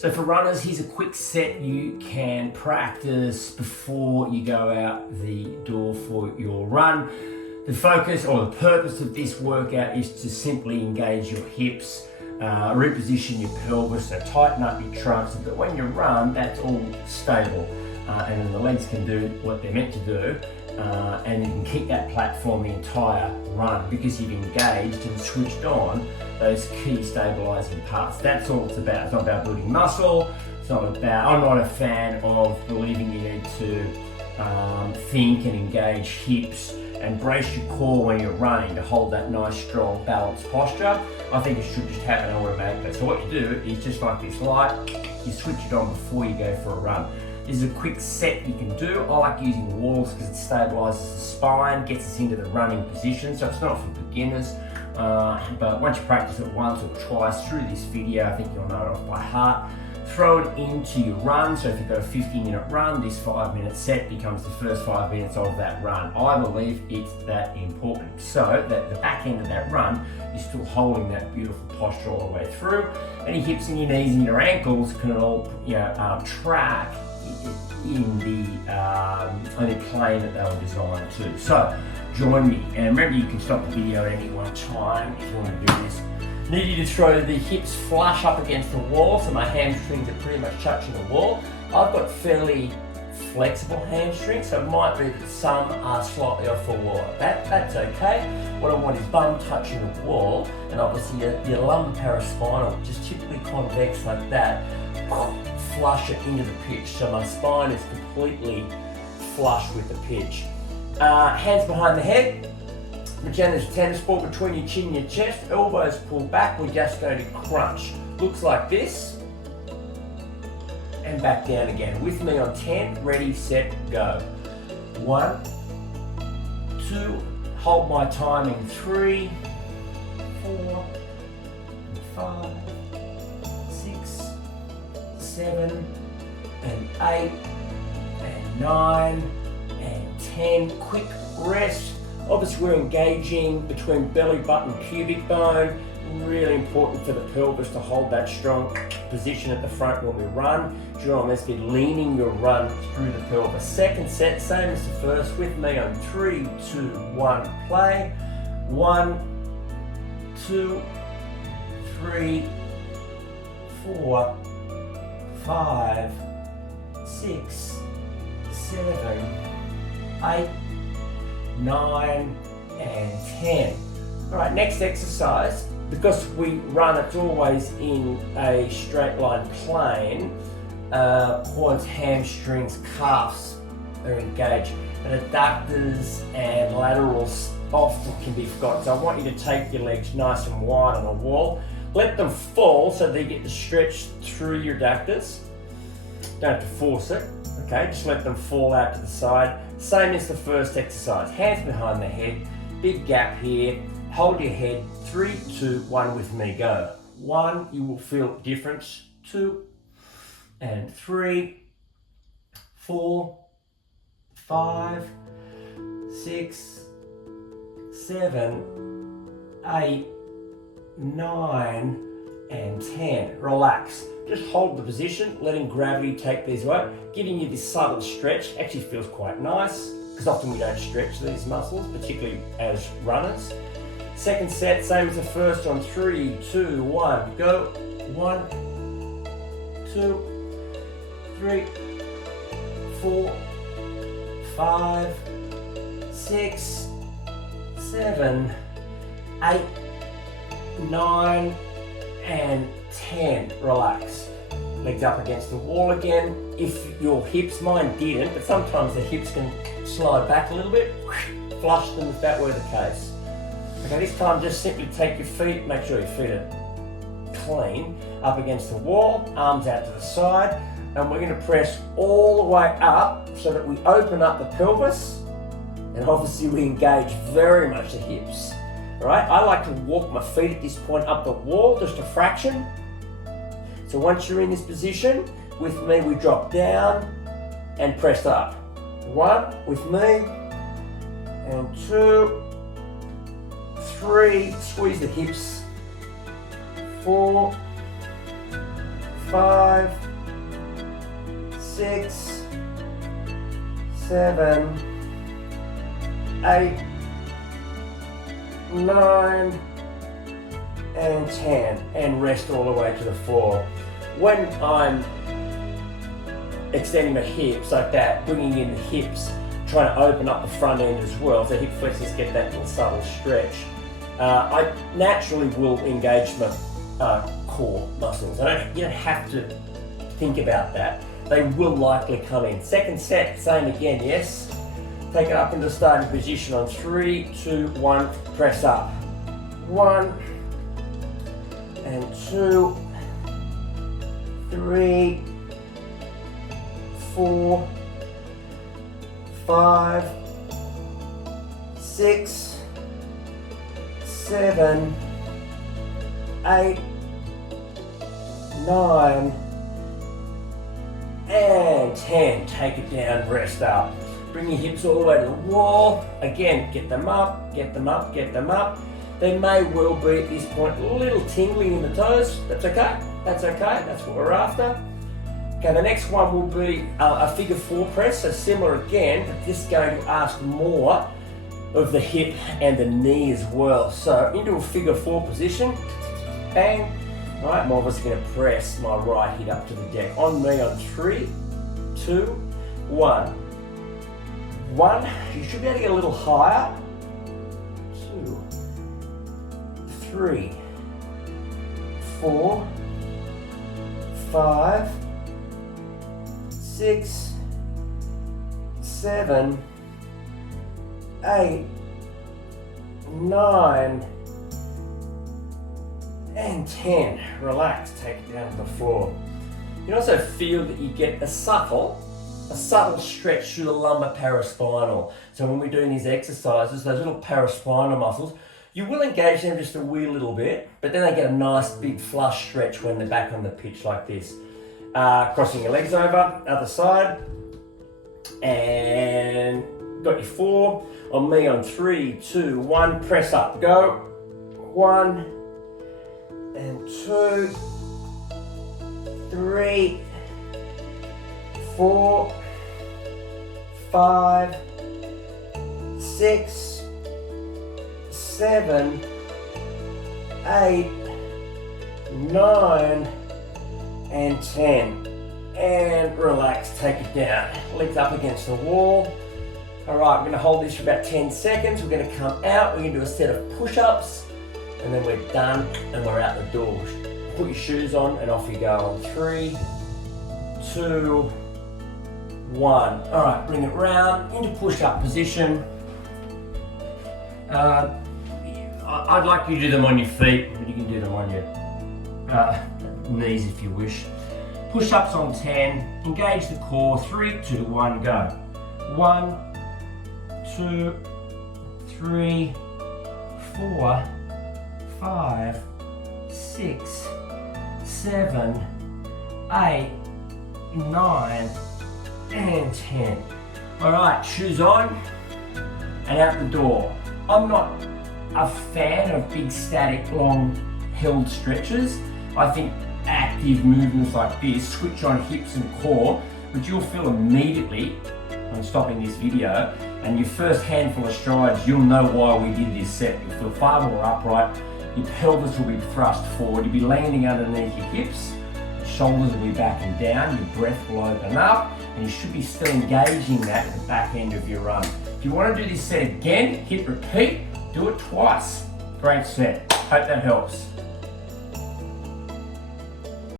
So for runners, here's a quick set you can practice before you go out the door for your run. The focus or the purpose of this workout is to simply engage your hips, reposition your pelvis, so tighten up your trunk so that when you run, that's all stable. And then the legs can do what they're meant to do, and you can keep that platform the entire run because you've engaged and switched on those key stabilising parts. That's all it's about. It's not about building muscle. It's not about, I'm not a fan of believing you need to think and engage hips and brace your core when you're running to hold that nice, strong, balanced posture. I think it should just happen automatically. So what you do is just like this light, you switch it on before you go for a run. This is a quick set you can do. I like using walls because it stabilises the spine, gets us into the running position, so it's not for beginners. But once you practice it once or twice through this video, I think you'll know it off by heart. Throw it into your run. So if you've got a 50-minute run, this 5-minute set becomes the first 5 minutes of that run. I believe it's that important. So that the back end of that run, you're still holding that beautiful posture all the way through. And your hips and your knees and your ankles can all track in the plane that they were designed to. So join me, and remember you can stop the video at any one time if you want to do this. Need you to throw the hips flush up against the wall, so my hamstrings are pretty much touching the wall. I've got fairly flexible hamstrings, so it might be that some are slightly off the wall. That's okay. What I want is bum touching the wall, and obviously your lumbar-paraspinal, just typically convex like that, flush it into the pitch. So my spine is completely flush with the pitch. Hands behind the head. Pretend there's a tennis ball between your chin and your chest, elbows pulled back, we're just going to crunch. Looks like this. And back down again. With me on 10, ready, set, go. 1, 2, hold my time in 3, 4, 5, 6, 7, and 8, and 9, and 10. Quick rest. Obviously we're engaging between belly button, pubic bone. Really important for the pelvis to hold that strong position at the front when we run. During this, be leaning your run through the pelvis. Second set, same as the first. With me on 3, 2, 1, play. 1, 2, 3, 4, 5, 6, 7, 8, 9, and 10. All right, next exercise. Because we run, it's always in a straight line plane. Quads, hamstrings, calves are engaged. And adductors and laterals often can be forgotten. So I want you to take your legs nice and wide on the wall. Let them fall so they get to stretch through your adductors. Don't have to force it. Okay, just let them fall out to the side. Same as the first exercise. Hands behind the head. Big gap here. Hold your head. 3, 2, 1 with me, go. 1, you will feel difference. 2, and 3, 4, 5, 6, 7, 8, 9, and 10. Relax. Just hold the position, letting gravity take these away, giving you this subtle stretch. Actually feels quite nice, because often we don't stretch these muscles, particularly as runners. Second set, same as the first on 3, 2, 1, go. 1, 2, 3, 4, 5, 6, 7, 8, 9, and 10. Relax. Legs up against the wall again. If your hips, mine didn't, but sometimes the hips can slide back a little bit. Flush them if that were the case. Okay, this time just simply take your feet, make sure your feet are clean, up against the wall, arms out to the side, and we're going to press all the way up so that we open up the pelvis, and obviously we engage very much the hips. All right, I like to walk my feet at this point up the wall, just a fraction. So once you're in this position, with me we drop down and press up. 1 with me, and 2, 3, squeeze the hips, 4, 5, 6, 7, 8, 9, and 10, and rest all the way to the floor. When I'm extending the hips like that, bringing in the hips, trying to open up the front end as well, so hip flexors get that little subtle stretch. I naturally will engage my core muscles. You don't have to think about that. They will likely come in. Second set, same again, yes? Take it up into the starting position on 3, 2, 1, press up. 1, and 2, 3, 4, 5, 6, 7, 8, 9, and 10. Take it down, rest up. Bring your hips all the way to the wall. Again, get them up, get them up, get them up. They may well be at this point a little tingling in the toes. That's okay, that's okay, that's what we're after. Okay, the next one will be a figure 4 press, so similar again, but this is going to ask more of the hip and the knee as well. So into a figure 4 position, bang. All right, I'm obviously going to press my right hip up to the deck. On me on 3, 2, 1. 1, you should be able to get a little higher. 2, 3, 4, 5, 6, 7, 8, 9, and 10. Relax, take it down to the floor. You can also feel that you get a subtle stretch through the lumbar paraspinal. So when we're doing these exercises, those little paraspinal muscles, you will engage them just a wee little bit, but then they get a nice big flush stretch when they're back on the pitch like this. Crossing your legs over, other side, and got your 4. On me on 3, 2, 1, press up, go. 1, and 2, 3, 4, 5, 6, 7, 8, 9, and 10. And relax, take it down. Legs up against the wall. All right, we're gonna hold this for about 10 seconds. We're gonna come out, we're gonna do a set of push-ups, and then we're done and we're out the door. Put your shoes on and off you go on 3, 2, 1. All right, bring it round into push-up position. I'd like you to do them on your feet, but you can do them on your knees if you wish. Push-ups on 10, engage the core, 3, 2, 1, go. 1, 2, 3, 4, 5, 6, 7, 8, 9, and 10. All right, shoes on and out the door. I'm not a fan of big static long held stretches. I think active movements like this switch on hips and core, which you'll feel immediately on stopping this video, and your first handful of strides, you'll know why we did this set. You'll feel far more upright, your pelvis will be thrust forward, you'll be landing underneath your hips, your shoulders will be back and down, your breath will open up, and you should be still engaging that at the back end of your run. If you want to do this set again, hit repeat, do it twice. Great set. Hope that helps.